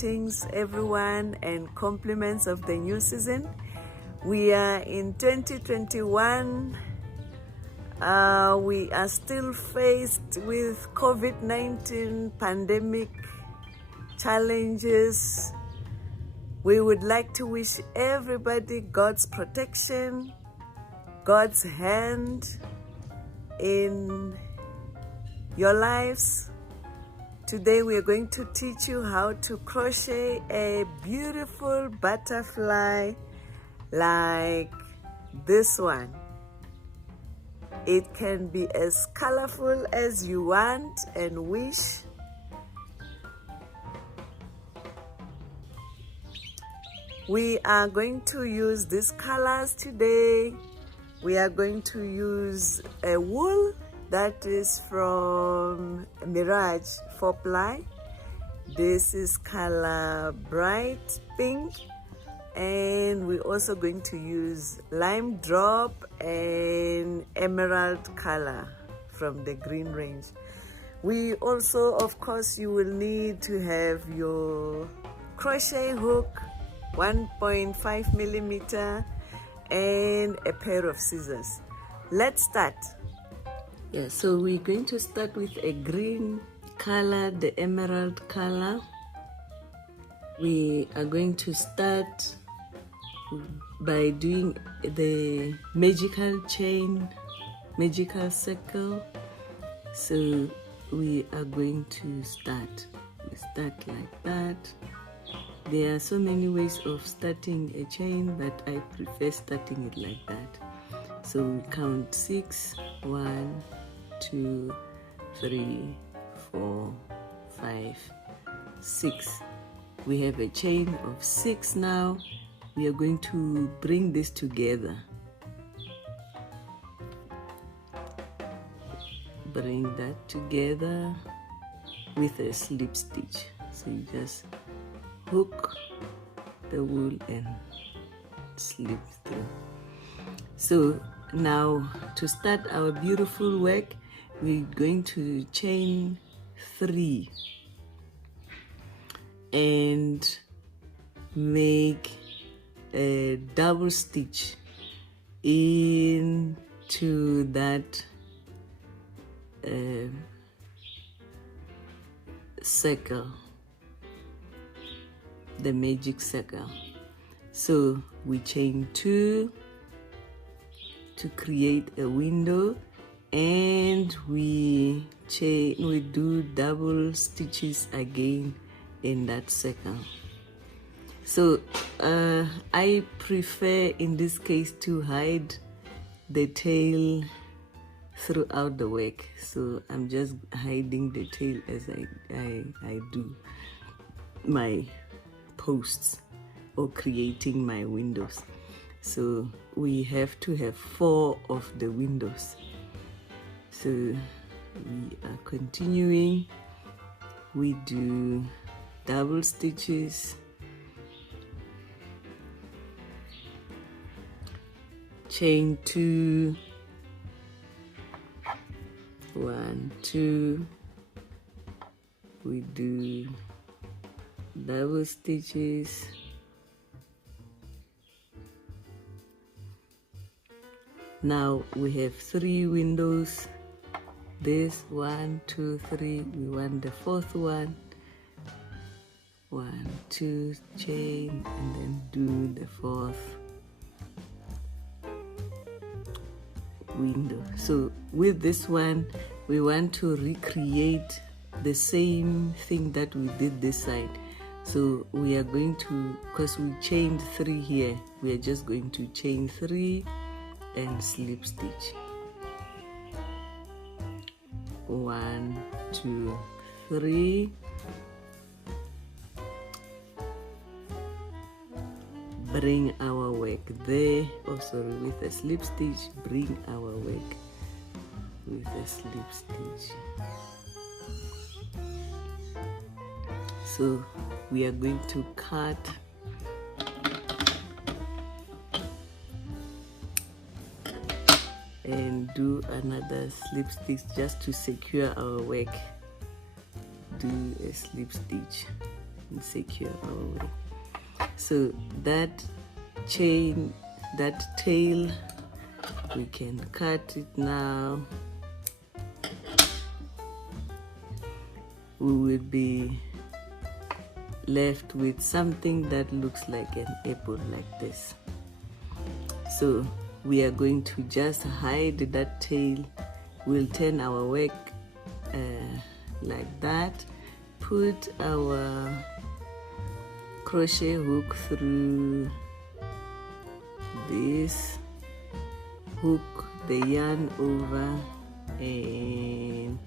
greetings everyone and compliments of the new season. We are in 2021. We are still faced with COVID-19 pandemic challenges. We would like to wish everybody God's protection, God's hand in your lives. Today we are going to teach you how to crochet a beautiful butterfly like this one. It can be as colorful as you want and wish. We are going to use these colors today. We are going to use a wool that is from Mirage 4-ply. This is color bright pink, and we're also going to use Limedrop and emerald color from the green range. We also, of course, you will need to have your crochet hook, 1.5 millimeter, and a pair of scissors. Let's start. Yeah, so we're going to start with a green color, the emerald color. We are going to start by doing the magical chain, magical circle. So we are going to start. We start like that. There are so many ways of starting a chain, but I prefer starting it like that. So we count 6, 1, 2, 3, 4, 5, 6. We have a chain of 6 now. We are going to bring this together. Bring that together with a slip stitch. So you just hook the wool and slip through. So now to start our beautiful work, we're going to chain 3 and make a double stitch into that circle, the magic circle. So we chain 2 to create a window, and we do double stitches again in that circle. So I prefer in this case to hide the tail throughout the work, so I'm just hiding the tail as I do my posts or creating my windows. So we have to have 4 of the windows. So we are continuing. We do double stitches, chain 2, 1, 2. We do double stitches, now we have 3 windows. This 1, 2, 3. We want the 4th one. 1, 2, chain, and then do the 4th window. So with this one, we want to recreate the same thing that we did this side. So we are going to, because we chained 3 here, we are just going to chain 3 and slip stitch. 1, 2, 3. Bring our work there. Oh, sorry, with a slip stitch. Bring our work with a slip stitch. So we are going to cut and do another slip stitch just to secure our work. Do a slip stitch. and secure our wing. So that chain, that tail, we can cut it now. We will be left with something that looks like an apple, like this. So we are going to just hide that tail. We'll turn our work like that, put our crochet hook through this, hook the yarn over and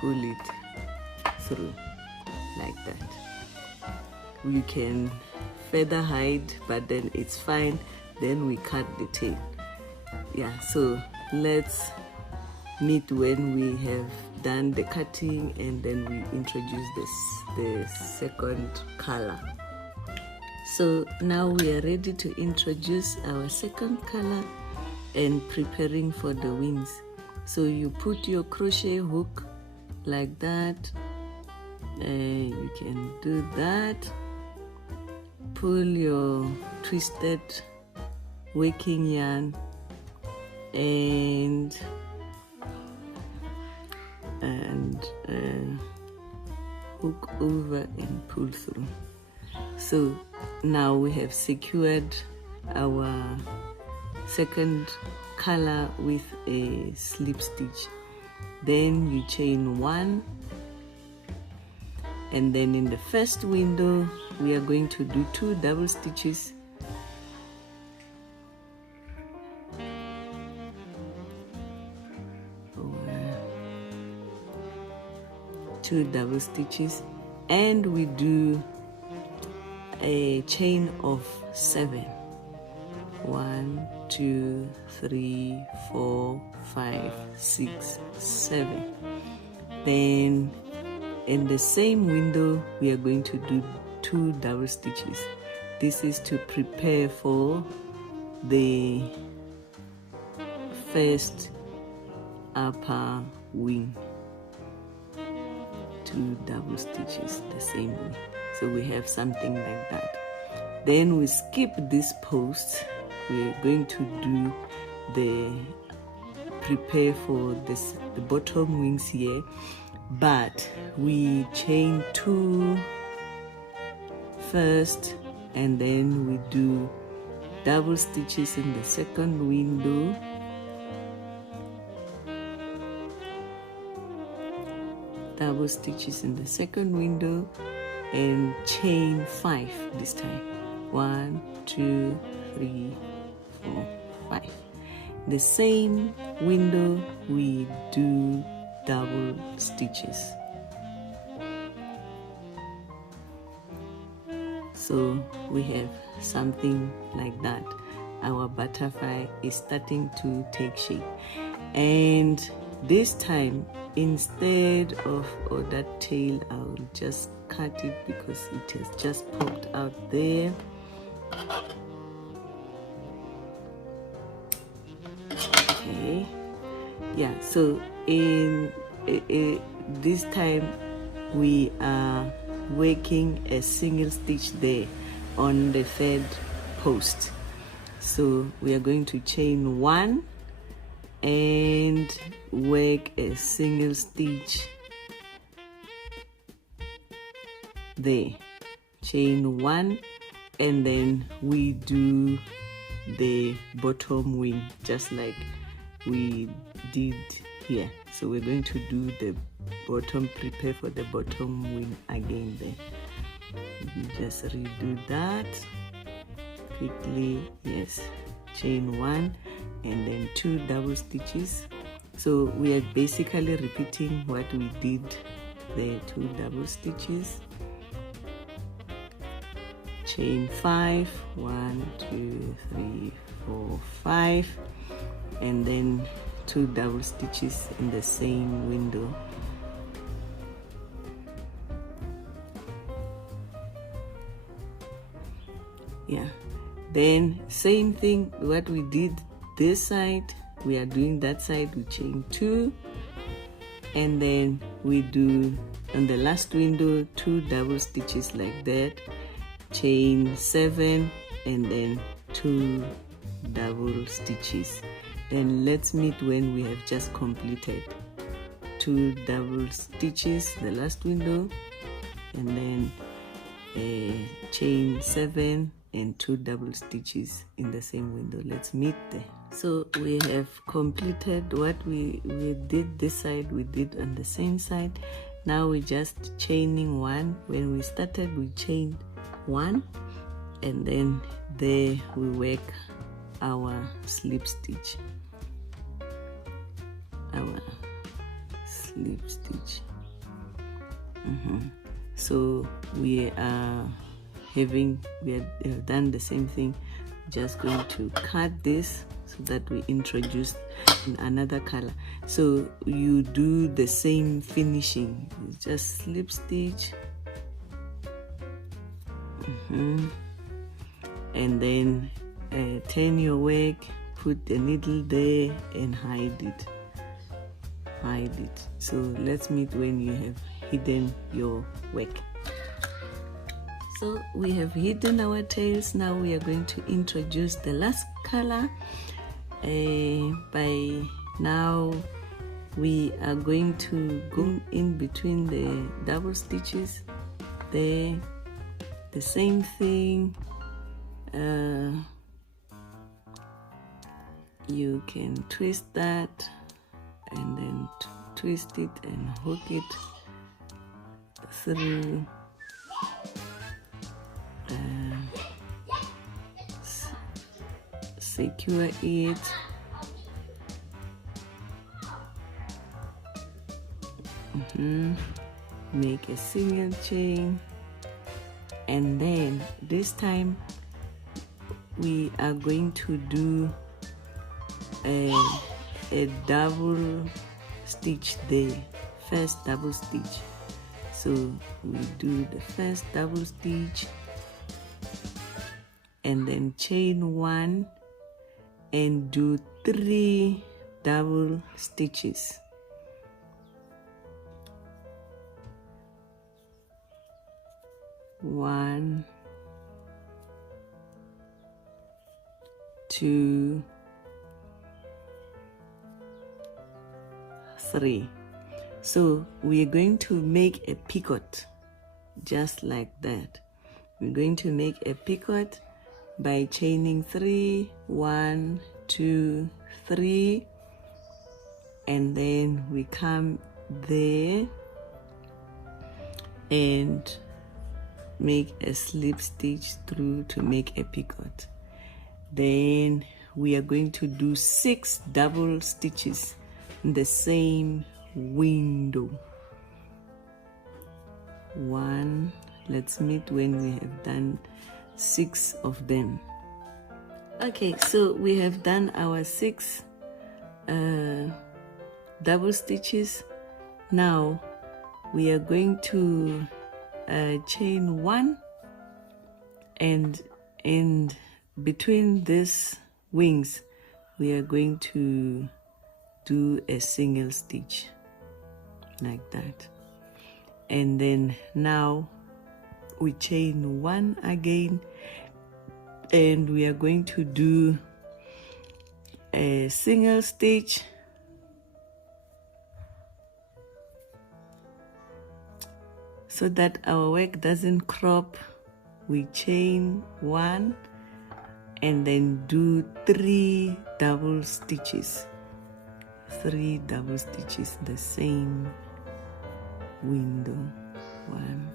pull it through like that. We can feather hide, but then it's fine. Then we cut the tail. Yeah, so let's meet when we have done the cutting, and then we introduce the second color. So now we are ready to introduce our second color and preparing for the wings. So you put your crochet hook like that, and you can do that. Pull your twisted working yarn and hook over and pull through. So now we have secured our second color with a slip stitch. Then you chain one, and then in the first window we are going to do 2 double stitches. Two double stitches, and we do a chain of 7. 1, 2, 3, 4, 5, 6, 7. Then in the same window we are going to do 2 double stitches. This is to prepare for the first upper wing. 2 double stitches the same way. So we have something like that. Then we skip this post. We're going to do the prepare for the bottom wings here, but we chain 2 first, and then we do double stitches in the second window. Double stitches in the second window and chain 5 this time. 1, 2, 3, 4, 5. The same window we do double stitches. So we have something like that. Our butterfly is starting to take shape, and this time, instead of that tail, I'll just cut it because it has just popped out there. Okay, yeah, so in this time we are working a single stitch there on the third post. So we are going to chain 1 and work a single stitch there, chain 1, and then we do the bottom wing just like we did here. So we're going to do the bottom, prepare for the bottom wing again there. You just redo that quickly. Yes, chain 1 and then 2 double stitches. So we are basically repeating what we did there. 2 double stitches, chain 5, 1, 2, 3, 4, 5, and then 2 double stitches in the same window. Yeah, then same thing what we did this side, we are doing that side. We chain 2 and then we do on the last window 2 double stitches like that, chain 7, and then 2 double stitches. Then let's meet when we have just completed 2 double stitches the last window, and then chain 7 and 2 double stitches in the same window. Let's meet there. So we have completed what we did this side, we did on the same side. Now we're just chaining 1. When we started, we chained 1, and then there we work our slip stitch. So we have done the same thing. Just going to cut this so that we introduce in another color. So you do the same finishing. You just slip stitch, and then turn your work, put the needle there and hide it. So let's meet when you have hidden your work. So we have hidden our tails. Now we are going to introduce the last color. By now we are going to go in between the double stitches there, the same thing. You can twist that and then twist it and hook it through, secure it, make a single chain, and then this time we are going to do a double stitch there, first double stitch. So we do the first double stitch and then chain 1 and do 3 double stitches. One, 2, 3. So we are going to make a picot just like that. We're going to make a picot by chaining 3, 1, 2, 3, and then we come there and make a slip stitch through to make a picot. Then we are going to do 6 double stitches in the same window. 1, let's meet when we have done 6 of them. Okay, so we have done our 6 double stitches. Now we are going to chain 1, and in between these wings we are going to do a single stitch like that, and then now we chain 1 again, and we are going to do a single stitch, so that our work doesn't crop. We chain 1 and then do 3 double stitches. 3 double stitches the same window. 1,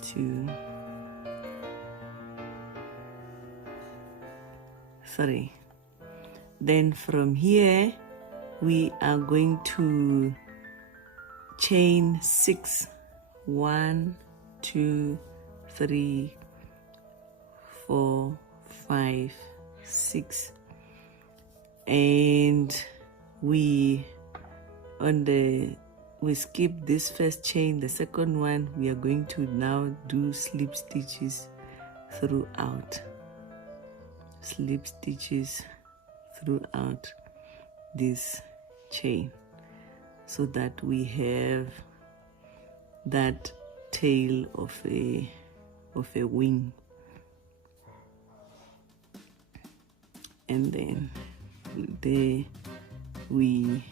2, 3. Then from here we are going to chain 6. 1, 2, 3, 4, 5, 6, and we skip this first chain. The second one we are going to now do slip stitches throughout. Slip stitches throughout this chain. so that we have that tail of a wing. And then there we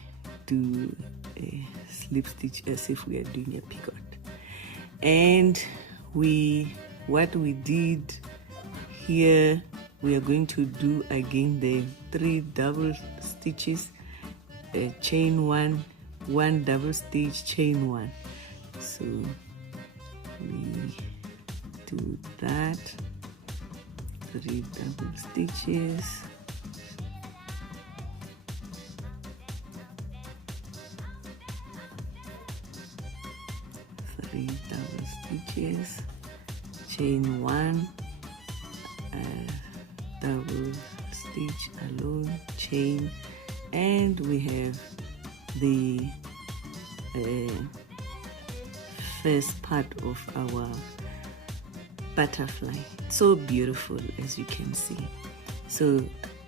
do a slip stitch as if we are doing a picot. And what we did here, we are going to do again the 3 double stitches, chain 1, 1 double stitch, chain 1. So we do that, 3 double stitches, double stitches, chain 1, double stitch alone, chain, and we have the first part of our butterfly. So beautiful, as you can see. So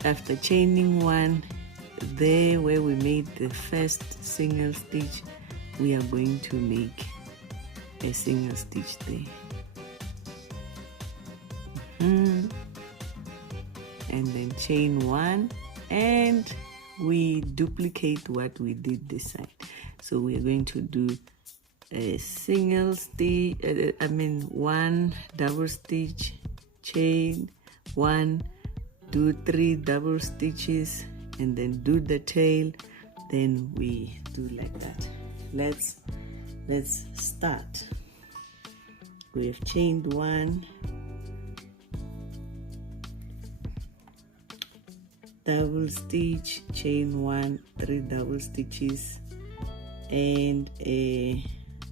after chaining 1, there where we made the first single stitch, we are going to make a single stitch there. And then chain 1, and we duplicate what we did this side. So we are going to do a single stitch, 1 double stitch, chain 1, do 3 double stitches, and then do the tail. Then we do like that. Let's start. We have chained 1, double stitch, chain 1, 3 double stitches, and a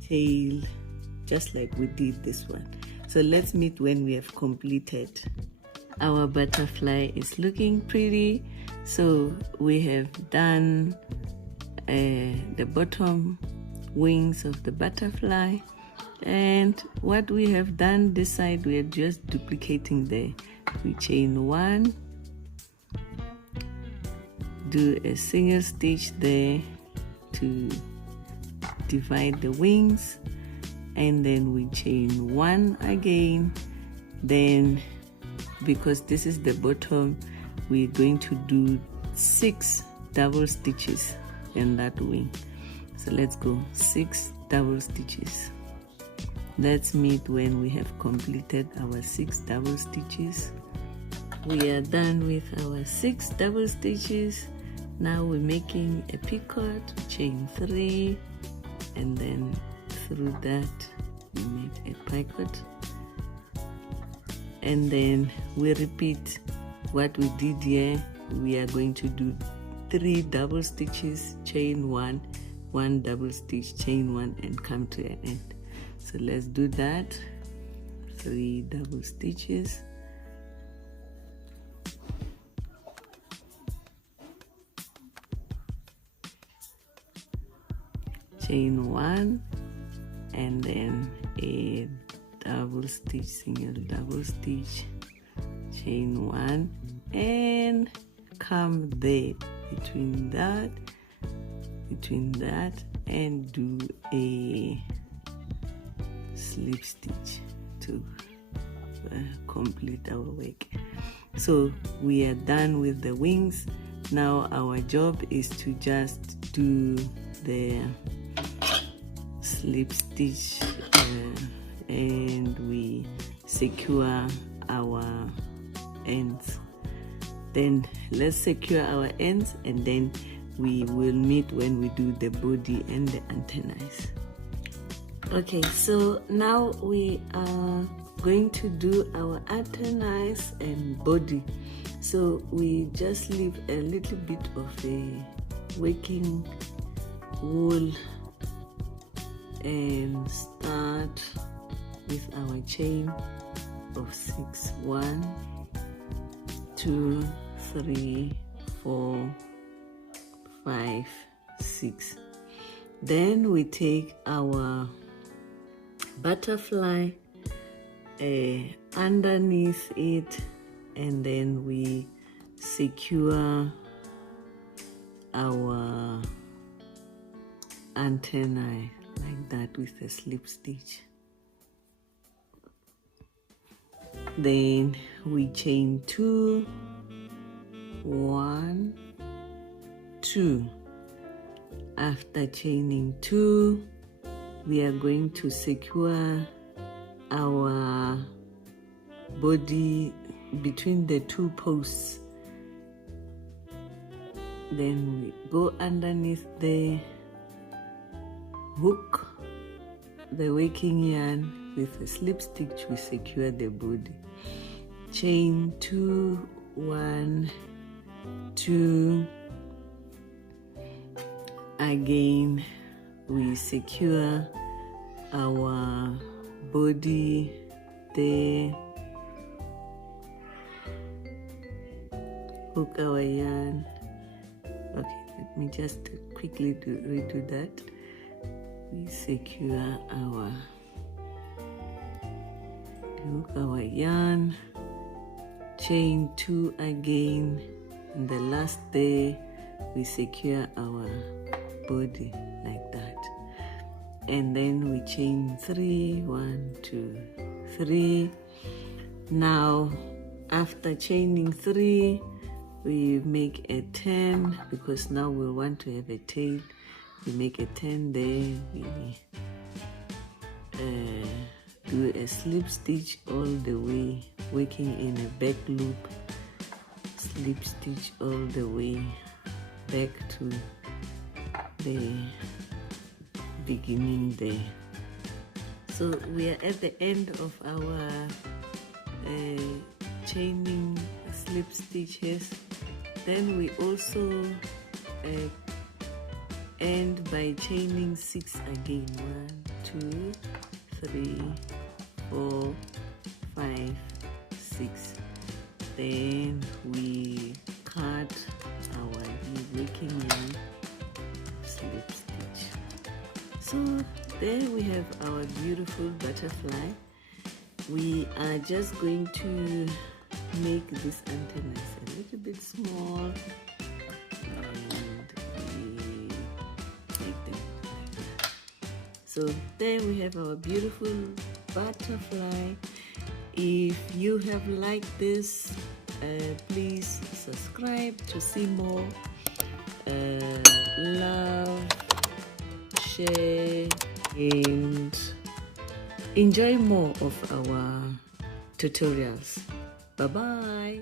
tail, just like we did this one. So let's meet when we have completed. Our butterfly is looking pretty. So we have done the bottom wings of the butterfly, and what we have done this side, we are just duplicating there. We chain 1, do a single stitch there to divide the wings, and then we chain 1 again. Then because this is the bottom, we're going to do 6 double stitches in that wing. So let's go 6 double stitches. Let's meet when we have completed our 6 double stitches. We are done with our 6 double stitches. Now we're making a picot, chain 3, and then through that we made a picot, and then we repeat what we did here. We are going to do 3 double stitches, chain 1, 1 double stitch, chain 1, and come to an end. So let's do that. 3 double stitches, chain 1, and then a double stitch, single double stitch, chain 1, and come there between that and do a slip stitch to complete our work. So we are done with the wings. Now our job is to just do the slip stitch and we secure our ends. Then let's secure our ends, and then we will meet when we do the body and the antennas. Okay, so now we are going to do our antennas and body. So we just leave a little bit of a working wool and start with our chain of 6. 1, 2, 3, 4, 5, 6. Then we take our butterfly underneath it, and then we secure our antennae like that with a slip stitch. Then we chain 2, 1, 2. After chaining 2, we are going to secure our body between the 2 posts. Then we go underneath the hook, the working yarn. With a slip stitch we secure the body. Chain 2, 1, 2. Again we secure our body there, hook our yarn. Okay, let me just quickly redo that. We secure our, hook our yarn, chain 2 again, and the last there we secure our body like that, and then we chain 3, 1, 2, 3. Now after chaining 3, we make a 10 because now we want to have a tail. We make a 10 there. We do a slip stitch all the way, working in a back loop, slip stitch all the way back to the beginning there. So we are at the end of our chaining slip stitches. Then we also end by chaining 6 again. 1, 2, 3, 4, 5, 6. Then we cut our working yarn, slip stitch. So there we have our beautiful butterfly. We are just going to make this antennas a little bit small, and we make them like that. So there we have our beautiful butterfly. If you have liked this, please subscribe to see more. Love, share, and enjoy more of our tutorials. Bye bye.